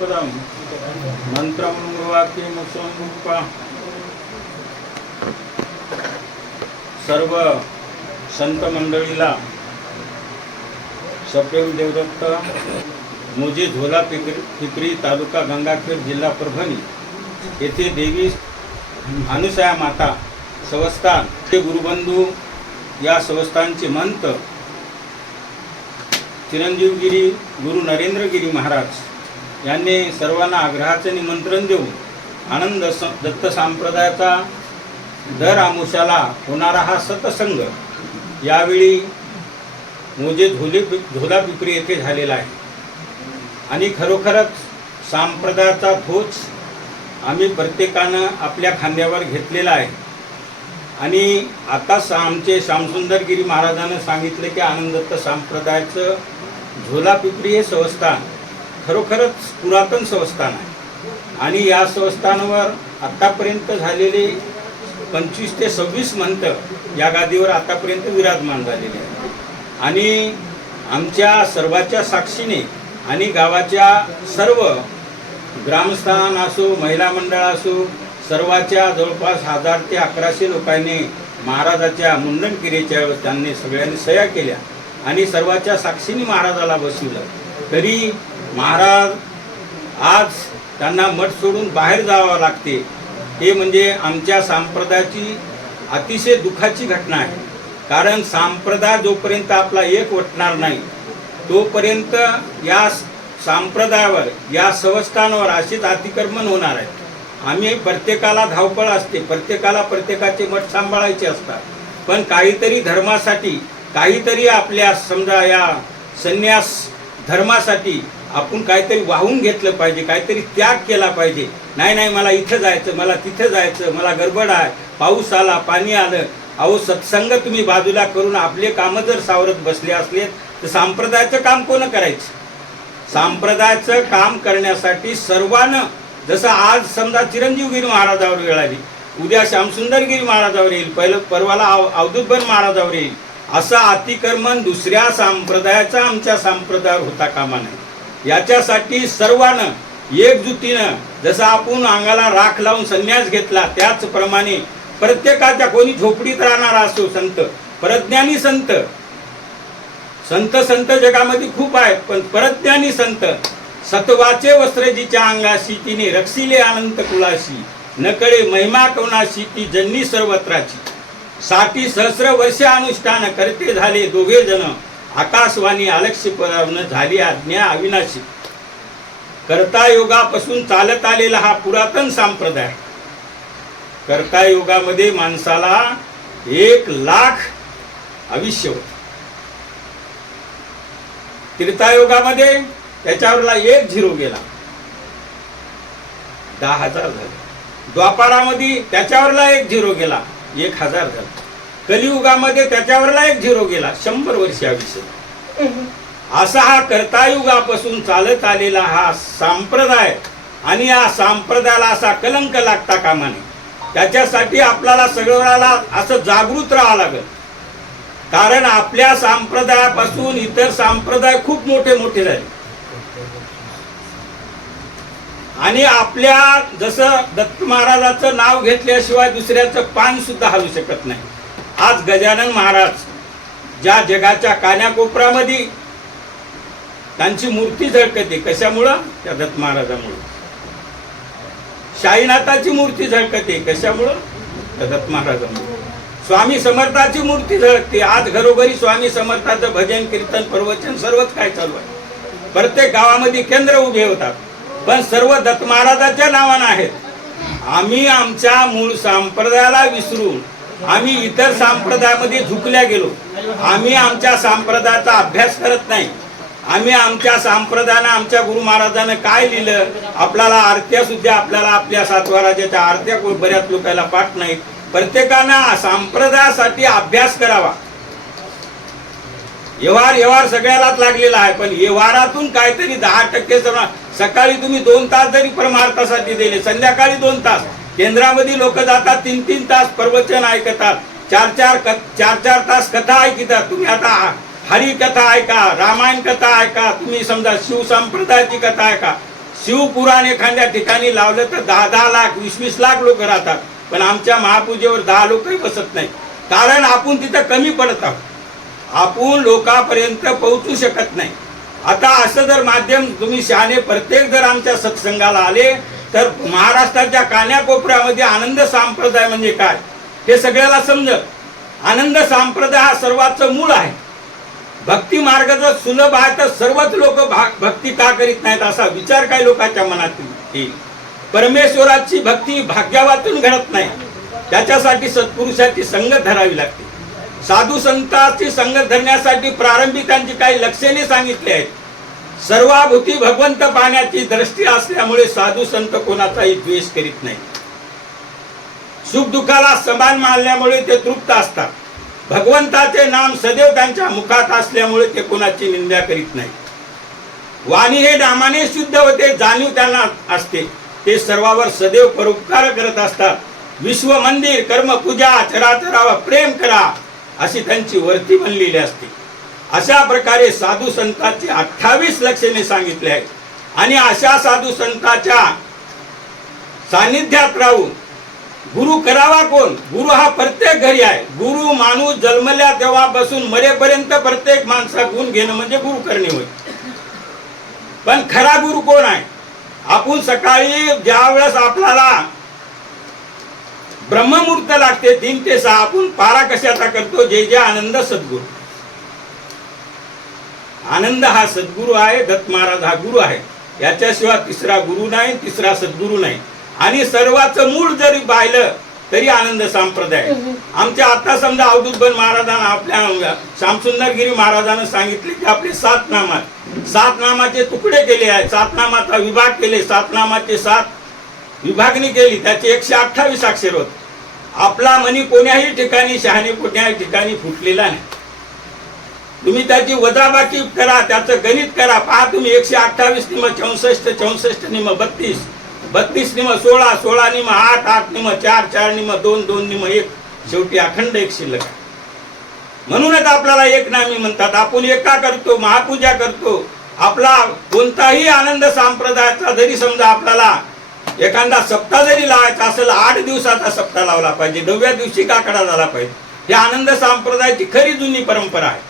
पदम मंत्रम वाक्यमुसंरूपा सर्व संत मंडळीला सप्रेम देवदत्त मोजी झोला फिकरी पिपरी तालुका गंगाखेड जिल्हा परभणी येथे देवी अनुसया माता संस्थान ते गुरुबंधू या संस्थानचे मंत चिरंजीवगिरी गुरु नरेंद्रगिरी महाराज. यांनी सर्वांना आग्रहाचे निमंत्रण देऊन आनंद स दत्त संप्रदायाचा दर आमुषाला होणारा हा सतसंग यावेळी मोजे झोले झोला पिपरी येथे झालेला आहे. आणि खरोखरच संप्रदायाचा खोच आम्ही प्रत्येकानं आपल्या खांद्यावर घेतलेला आहे. आणि आता आमचे श्यामसुंदरगिरी महाराजानं सांगितलं की आनंदत्त संप्रदायाचं झोला पिपरी हे संस्थान खरोखरच पुरातन संस्थान आहे. आणि या संस्थानावर आत्तापर्यंत झालेले पंचवीस ते सव्वीस मंत या गादीवर आतापर्यंत विराजमान झालेले आहे आणि आमच्या सर्वाच्या साक्षीने आणि गावाच्या सर्व ग्रामस्थान असो महिला मंडळ असो सर्वाच्या जवळपास हजार ते अकराशे लोकांनी महाराजाच्या मुंडन क्रियेच्या त्यांनी सगळ्यांनी सह्या केल्या आणि सर्वाच्या साक्षीने महाराजाला बसवलं. तरी महाराज आज त्यांना मठ सोडून बाहेर जावं लागते. हे म्हणजे आमच्या संप्रदायाची अतिशय दुःखाची घटना आहे. कारण संप्रदाय जोपर्यंत आपला एक वटणार नाही तोपर्यंत या संप्रदायावर या संस्थानावर असेच अतिक्रमण होणार आहे. आम्ही प्रत्येकाला धावपळ असते प्रत्येकाला प्रत्येकाचे मठ सांभाळायचे असतात. पण काहीतरी धर्मासाठी काहीतरी आपल्या समजा या संन्यास धर्मासाठी आपण काहीतरी वाहून घेतलं पाहिजे काहीतरी त्याग केला पाहिजे. नाही नाही मला इथं जायचं मला तिथं जायचं मला गडबड आहे पाऊस आला पाणी आलं. अहो सत्संग तुम्ही बाजूला करून आपले कामं जर सावरत बसले असले तर सांप्रदायाचं काम कोण करायचं? सांप्रदायाचं काम करण्यासाठी सर्वांना जसं आज समजा चिरंजीवगिरी महाराजावर वेळ आली उद्या श्यामसुंदरगिरी महाराजावर येईल पहिलं परवाला अव अवधूतभर महाराजावर येईल. असं अतिक्रमण दुसऱ्या संप्रदायाचा आमच्या संप्रदायावर होता कामा नये. याच्यासाठी सर्वानं एकजुटीनं जसं आपण अंगाला राख लावून संन्यास घेतला त्याचप्रमाणे प्रत्येकाच्या कोणी झोपडीत राहणारा असो संत परज्ञानी संत. संत संत जगामध्ये खूप आहेत पण परज्ञानी संत सत्वाचे वस्त्र जिच्या अंगाशी तिने रक्षिले अनंत कुलाशी नकळे महिमा कोणाशी ती जन्नी सर्वत्राची. साठी सहस्र वर्ष अनुष्ठान करते झाले दोघे जण. आकाशवाणी आलक्ष्य झाली आज्ञा अविनाशी. कर्ता योगापासून चालत आलेला हा पुरातन संप्रदाय. कर्ता योगामध्ये माणसाला एक लाख आयुष्य होत. तीर्थायोगामध्ये त्याच्यावरला एक झिरो गेला. दहा हजार झाला. द्वापारामध्ये त्याच्यावरला एक झिरो गेला. एक हजार झाला. कलियुगामध्ये त्याच्यावरला एक झिरो गेला शंभर वर्ष आयुष्य असा हा कर्तायुगापासून चालत आलेला हा संप्रदाय आणि या संप्रदायाला असा कलंक लागता कामा नये. त्याच्यासाठी आपल्याला सगळ्याला असं जागृत राहावं लागेल. कारण आपल्या संप्रदायापासून इतर संप्रदाय खूप मोठे मोठे झाले. आणि आपल्या जसं दत्त महाराजाचं नाव घेतल्याशिवाय दुसऱ्याचं पान सुद्धा हलू शकत नाही. आज गजानन महाराज ज्या जगाच्या कान्याकोपऱ्यामध्ये त्यांची मूर्ती झळकते कशामुळं? त्या दत्त महाराजामुळं. शाईनाथाची मूर्ती झळकते कशामुळं? त्या दत्त महाराजामुळं. स्वामी समर्थाची मूर्ती झळकते. आज घरोघरी स्वामी समर्थाचं भजन कीर्तन प्रवचन सर्वच काय चालू आहे. प्रत्येक गावामध्ये केंद्र उभे होतात. पण सर्व दत्त महाराजाच्या नावानं आहेत. आम्ही आमच्या मूळ संप्रदायाला विसरून आम्ही इतर संप्रदायामध्ये झुकल्या गेलो. आम्ही आमच्या संप्रदायाचा अभ्यास करत नाही. आम्ही आमच्या संप्रदायानं आमच्या गुरु महाराजानं काय लिहिलं? आपल्याला आरत्या सुद्धा आपल्याला आपल्या सातवाराच्या आरत्या बऱ्याच लोकांना पाठ नाहीत. प्रत्येकानं संप्रदायासाठी अभ्यास करावा. व्यवहार व्यवहार सगळ्यालाच लागलेला आहे पण व्यवहारातून काहीतरी दहा टक्के सकाळी तुम्ही दोन तास जरी परमार्थासाठी दिले संध्याकाळी दोन तास. केंद्रामध्ये लोक जातात तीन तीन तास प्रवचन ऐकतात. चार चार क- चार चार तास कथा ऐकतात. तुम्ही आता हरी कथा ऐका रामायण कथा ऐका तुम्ही समजा शिवसंप्रदायाची कथा ऐका. शिवपुराण एखाद्या ठिकाणी लावलं तर दहा दहा लाख वीस वीस लाख लोक राहतात. पण आमच्या महापूजेवर दहा लोकही बसत नाही कारण आपण तिथं कमी पडत आहोत. आपण लोकांपर्यंत पोहोचू शकत नाही. आता असं जर माध्यम तुम्ही शहाणे प्रत्येक जर आमच्या सत्संगाला आले तर महाराष्ट्राच्या कान्याकोपऱ्यामध्ये आनंद संप्रदाय म्हणजे काय? हे सगळ्याला समजत आनंद संप्रदाय हा सर्वाचं मूळ आहे. भक्ती मार्ग जर सुलभ आहे तर सर्वच लोक भक्ती का करीत नाहीत असा विचार काही लोकांच्या मनात येईल परमेश्वराची भक्ती भाग्यावातून घडत नाही. त्याच्यासाठी सत्पुरुषाची संगत धरावी लागते. साधू संतांची संगत धरण्यासाठी प्रारंभी त्यांची काही लक्षणे सांगितली आहेत. सर्वाभूती भगवंत पाण्याची दृष्टी असल्यामुळे साधू संत कोणाचाही द्वेष करीत नाही. सुख दुःखाला समान मानल्यामुळे ते तृप्त असतात. भगवंताचे नाम सदैव त्यांच्या मुखात असल्यामुळे ते कोणाची निंदा करीत नाही. वाणी हे नामाने शुद्ध होते जाणीव त्यांना असते. ते सर्वावर सदैव परोपकार करत असतात. विश्व मंदिर कर्म पूजा चराचरावर प्रेम करा अशी त्यांची वर्ती बनलेली असते. अशा प्रकारे साधू संतांची अठ्ठावीस लक्षणे सांगितले आहेत. आणि अशा साधू संतांच्या सानिध्यात राहून गुरु करावा कोण? गुरु हा प्रत्येक घरी आहे. गुरु माणूस जन्मल्या तेव्हापासून मरेपर्यंत प्रत्येक माणसा गुण घेणं म्हणजे गुरु करणे होय. पण खरा गुरु कोण आहे? आपण सकाळी ज्या वेळेस आपल्याला ब्रह्ममुहूर्त लागते तीन ते सहा आपण पारा कशाचा करतो? जे जे आनंद सद्गुरू. आनंद हा सद्गुरू आहे दत्त महाराज हा गुरु आहे. याच्याशिवाय तिसरा गुरु नाही तिसरा सद्गुरू नाही. आणि सर्वाचं मूळ जरी पाहिलं तरी आनंद संप्रदाय. आमच्या आता समजा अवधूतबन महाराजांना आपल्या श्यामसुंदरगिरी महाराजांना सांगितले की आपले सात नामात सात नामाचे तुकडे केले आहेत. सात नामाचा विभाग केले सात नामाचे सात विभागणी केली त्याचे एकशे अठ्ठावीस अक्षर होत. आपला मनी कोण्याही ठिकाणी शहाणे कोण्याही ठिकाणी फुटलेला नाही. तुम्ही त्याची वजाबाकी करा त्याचं गणित करा. पहा तुम्ही एकशे अठ्ठावीस निम चौसष्ट चौसष्ट निम बत्तीस. बत्तीस निम सोळा सोळा निम आठ आठ निम चार चार निम दोन दोन निम एक. शेवटी अखंड एक शिल्लक आहे. म्हणूनच आपल्याला एक नामी म्हणतात आपण एका करतो महापूजा करतो. आपला कोणताही आनंद संप्रदायाचा जरी समजा आपल्याला एखादा सप्ताह जरी लावायचा असेल आठ दिवसाचा सप्ताह लावला पाहिजे नवव्या दिवशी काकडा झाला पाहिजे. ही आनंद संप्रदायाची खरी जुनी परंपरा आहे.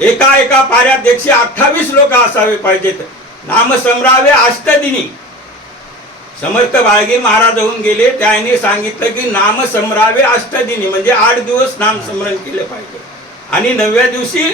एका एका पाऱ्यात एकशे अठ्ठावीस लोक असावे पाहिजेत. नामसम्रावे अष्टदिनी. समर्थ बाळगे महाराज होऊन गेले त्याने सांगितलं की नामसम्रावे अष्टदिनी म्हणजे आठ दिवस नामस्मरण केलं पाहिजे. आणि नवव्या दिवशी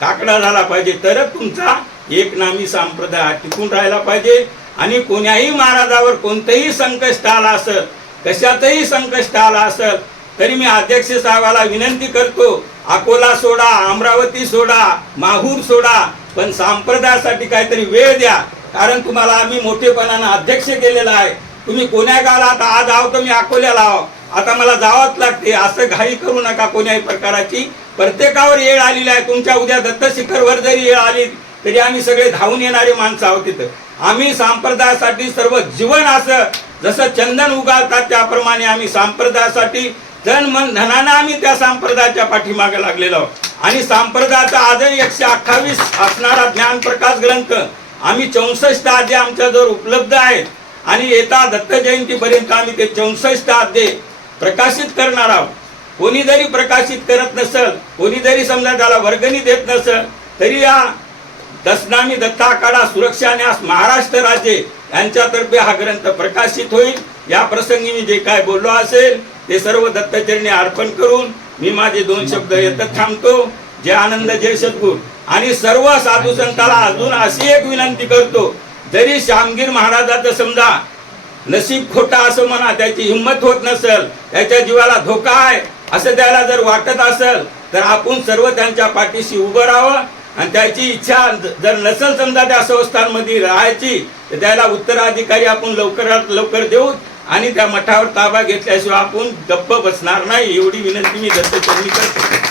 काकडा झाला पाहिजे. तरच तुमचा एक नामी संप्रदाय टिकून राहिला पाहिजे. आणि कोण्याही महाराजावर कोणतंही संकष्ट आला असं कशातही संकष्ट आला असत तरी मी अध्यक्ष साहेबाला विनंती करतो अकोला सोडा अमरावती सोडा माहूर सोडा पण संप्रदायासाठी काहीतरी वेळ द्या. कारण तुम्हाला आम्ही मोठेपणानं अध्यक्ष केलेला आहे. तुम्ही कोण्या गावात आज आहो तर मी अकोल्याला आहो. आता मला जावंच लागते. असं घाई करू नका कोण्याही प्रकाराची. प्रत्येकावर येळ आलेली आहे. तुमच्या उद्या दत्त शिखरवर जरी येळ आली तरी आम्ही सगळे धावून येणारे माणसं आहोत तिथं. आम्ही संप्रदायासाठी सर्व जीवन असं जसं चंदन उगाळतात त्याप्रमाणे आम्ही संप्रदायासाठी धन मन धनानं आम्ही त्या संप्रदायाच्या पाठीमागे लागलेलो आहोत. आणि संप्रदायाचा आजही एकशे अठ्ठावीस असणारा ज्ञान प्रकाश ग्रंथ आम्ही चौसष्ट आद्य आमच्याजवळ उपलब्ध आहेत. आणि येता दत्त जयंतीपर्यंत आम्ही ते चौसष्ट आद्य प्रकाशित करणार आहोत. कोणी जरी प्रकाशित करत नसल कोणी जरी समजा त्याला वर्गणी देत नसल तरी या दसनामी दत्ताकडा सुरक्षा न्यास महाराष्ट्र राज्य यांच्यातर्फे हा ग्रंथ प्रकाशित होईल. या प्रसंगी मी जे काय बोललो असेल ते सर्व दत्तचरणी अर्पण करून मी माझे दोन शब्द येतच थांबतो. जय आनंद जय सद्गुर आणि सर्व साधू संताला अजून अशी एक विनंती करतो जरी श्यामगीर महाराजाचं समजा नशीब खोटा असं म्हणा त्याची हिंमत होत नसेल त्याच्या जीवाला धोका आहे असं त्याला जर वाटत असेल तर आपण सर्व त्यांच्या पाठीशी उभं राहावं. आणि त्याची इच्छा जर नसेल समजा त्या संस्थांमध्ये राहायची तर त्याला उत्तराधिकारी आपण लवकरात लवकर देऊ आणि त्या मठावर ताबा घेतल्याशिवाय आपण गप्प बसणार नाही एवढी विनंती मी दत्तचरणी करतो.